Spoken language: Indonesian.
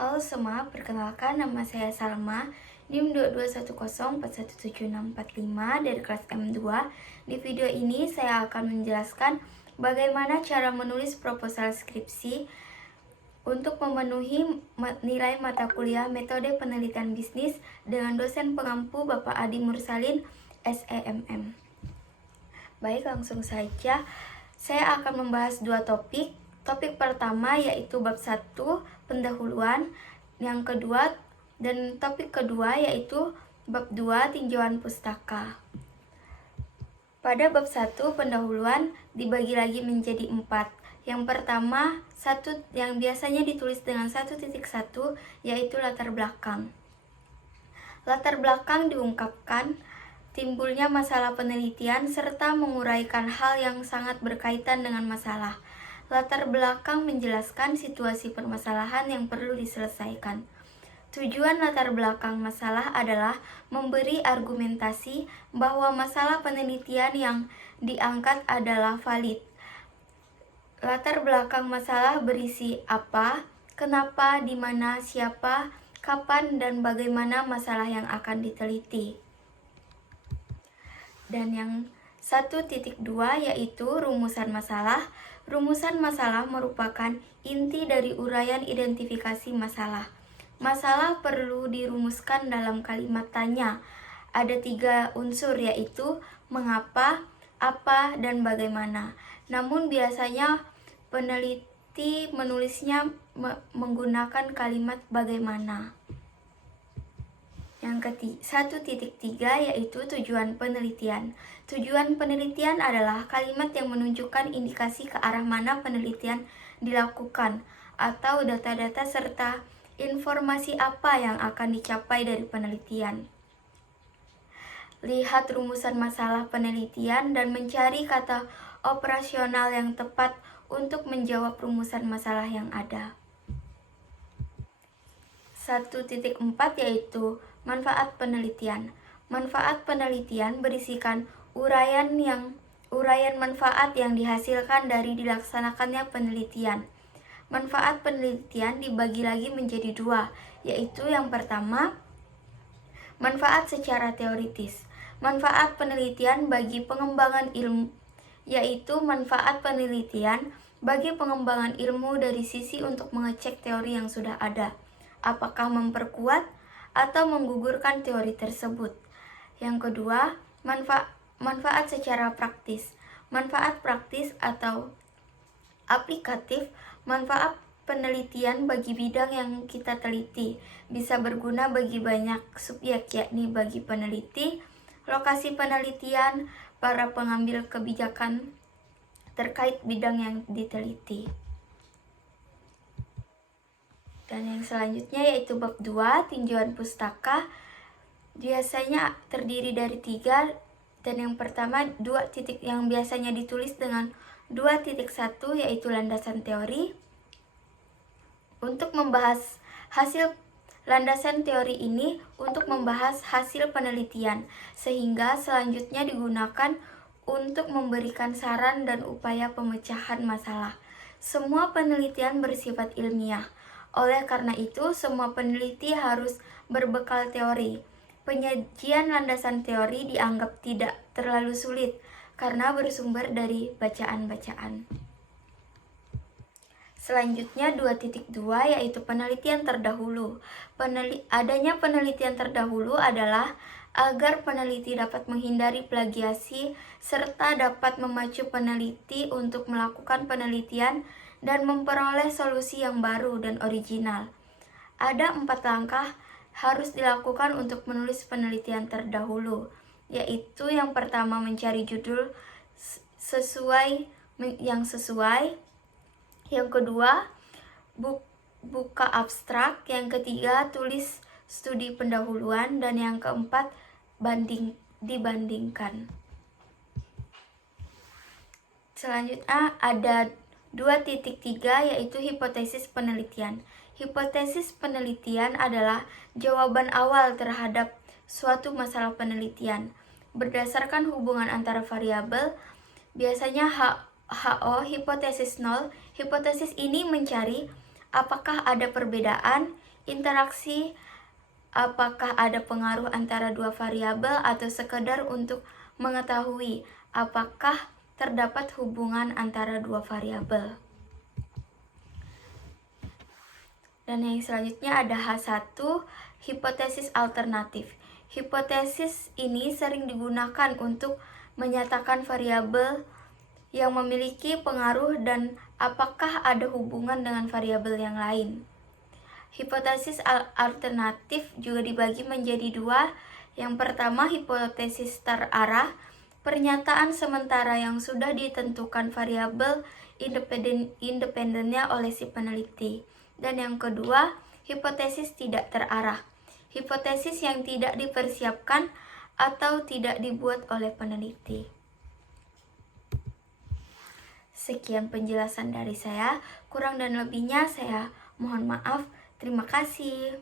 Halo semua, perkenalkan nama saya Salma, NIM 2210417645 dari kelas M2. Di video ini saya akan menjelaskan bagaimana cara menulis proposal skripsi untuk memenuhi nilai mata kuliah metode penelitian bisnis dengan dosen pengampu Bapak Adi Mursalin, SEMM. Baik, langsung saja. Saya akan membahas dua topik. Topik pertama yaitu bab 1, pendahuluan. Yang kedua dan topik kedua yaitu bab 2, tinjauan pustaka. Pada bab 1, pendahuluan dibagi lagi menjadi 4. Yang pertama, yang biasanya ditulis dengan 1.1 yaitu latar belakang. Latar belakang diungkapkan timbulnya masalah penelitian serta menguraikan hal yang sangat berkaitan dengan masalah. Latar belakang menjelaskan situasi permasalahan yang perlu diselesaikan. Tujuan latar belakang masalah adalah memberi argumentasi bahwa masalah penelitian yang diangkat adalah valid. Latar belakang masalah berisi apa, kenapa, di mana, siapa, kapan, dan bagaimana masalah yang akan diteliti. Dan yang 1.2 yaitu rumusan masalah. Rumusan masalah merupakan inti dari uraian identifikasi masalah. Masalah perlu dirumuskan dalam kalimat tanya. Ada 3 unsur yaitu mengapa, apa, dan bagaimana. Namun biasanya peneliti menulisnya menggunakan kalimat bagaimana. Yang 1.3 yaitu tujuan penelitian. Tujuan penelitian adalah kalimat yang menunjukkan indikasi ke arah mana penelitian dilakukan atau data-data serta informasi apa yang akan dicapai dari penelitian. Lihat rumusan masalah penelitian dan mencari kata operasional yang tepat untuk menjawab rumusan masalah yang ada. 1.4 yaitu manfaat penelitian. Manfaat penelitian berisikan uraian manfaat yang dihasilkan dari dilaksanakannya penelitian. Manfaat penelitian dibagi lagi menjadi 2, yaitu yang pertama, manfaat secara teoritis. Manfaat penelitian bagi pengembangan ilmu, yaitu manfaat penelitian bagi pengembangan ilmu dari sisi untuk mengecek teori yang sudah ada, apakah memperkuat atau menggugurkan teori tersebut. Yang kedua, manfaat secara praktis. Manfaat praktis atau aplikatif, manfaat penelitian bagi bidang yang kita teliti, bisa berguna bagi banyak subjek, yakni bagi peneliti, lokasi penelitian, para pengambil kebijakan terkait bidang yang diteliti. Dan yang selanjutnya yaitu bab 2, tinjauan pustaka. Biasanya terdiri dari 3, dan yang pertama yang biasanya ditulis dengan 2.1 yaitu landasan teori. Untuk membahas hasil landasan teori ini untuk membahas hasil penelitian, sehingga selanjutnya digunakan untuk memberikan saran dan upaya pemecahan masalah. Semua penelitian bersifat ilmiah. Oleh karena itu, semua peneliti harus berbekal teori. Penyajian landasan teori dianggap tidak terlalu sulit karena bersumber dari bacaan-bacaan. Selanjutnya 2.2 yaitu penelitian terdahulu. Adanya penelitian terdahulu adalah agar peneliti dapat menghindari plagiasi serta dapat memacu peneliti untuk melakukan penelitian dan memperoleh solusi yang baru dan original. Ada 4 langkah harus dilakukan untuk menulis penelitian terdahulu, yaitu yang pertama mencari judul yang sesuai, yang kedua buka abstrak, yang ketiga tulis studi pendahuluan, dan yang keempat dibandingkan. Selanjutnya ada 2.3 yaitu hipotesis penelitian. Hipotesis penelitian adalah jawaban awal terhadap suatu masalah penelitian berdasarkan hubungan antara variabel, biasanya HO, hipotesis 0. Hipotesis ini mencari apakah ada perbedaan, interaksi, apakah ada pengaruh antara dua variabel, atau sekedar untuk mengetahui apakah terdapat hubungan antara dua variabel. Dan yang selanjutnya ada H1, hipotesis alternatif. Hipotesis ini sering digunakan untuk menyatakan variabel yang memiliki pengaruh dan apakah ada hubungan dengan variabel yang lain. Hipotesis alternatif juga dibagi menjadi dua. Yang pertama, hipotesis terarah, pernyataan sementara yang sudah ditentukan variabel independennya oleh si peneliti. Dan yang kedua, hipotesis tidak terarah, hipotesis yang tidak dipersiapkan atau tidak dibuat oleh peneliti. Sekian penjelasan dari saya, kurang dan lebihnya saya mohon maaf. Terima kasih.